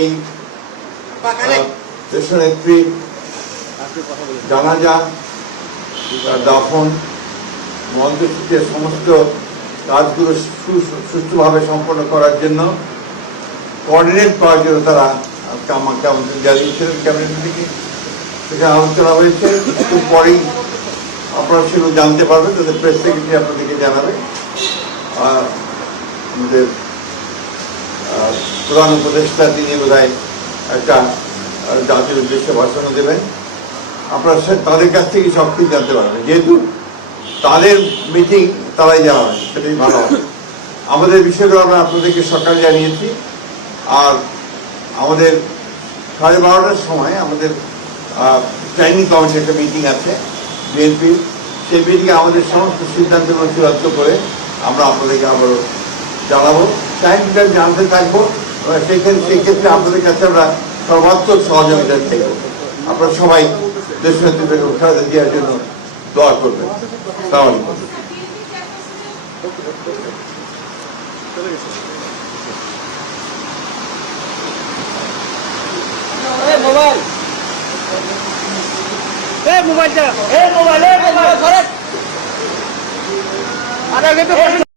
এই দেশনেত্রী জানাজা, তার দাফন, মন্ত্রসূচির সমস্ত কাজগুলো সুষ্ঠুভাবে সম্পন্ন করার জন্য কোঅর্ডিনেট করার জন্য তারা আমাকে আমন্ত্রণ জানিয়েছিলেন ক্যাবিনেট থেকে। সেখানে আলোচনা হয়েছে, একটু পরেই আপনারা সেগুলো জানতে পারবেন, তাদের প্রেস সেক্রেটারি আপনাদেরকে জানাবে। আমাদের প্রধান উপদেষ্টা তিনি বোধহয় একটা জাতির উদ্দেশ্যে ভাষণও দেবেন। আপনারা তাদের কাছ থেকে সব কিছু জানতে পারবেন, যেহেতু তাদের মিটিং তারাই জানাবেন, সেটাই ভালো হবে। আমাদের বিষয়টা আমরা আপনাদেরকে সকালে জানিয়েছি। আর আমাদের 12:30টার সময় আমাদের স্ট্যান্ডিং কমিটির একটা মিটিং আছে বিএনপির। সেই মিটিংয়ে আমাদের সমস্ত সিদ্ধান্তগুলো চূড়ান্ত করে আমরা আপনাদেরকে আবারও জানাবো, টাইমটা জানতে থাকবো। সেই ক্ষেত্রে আপনাদের কাছে আমরা সর্বাত্মক সহযোগিতা চাইব। আপনারা সবাই দেশনেত্রী বেগম খালেদা জিয়ার জন্য দোয়া করবেন। আসসালামু আলাইকুম। মোবাইল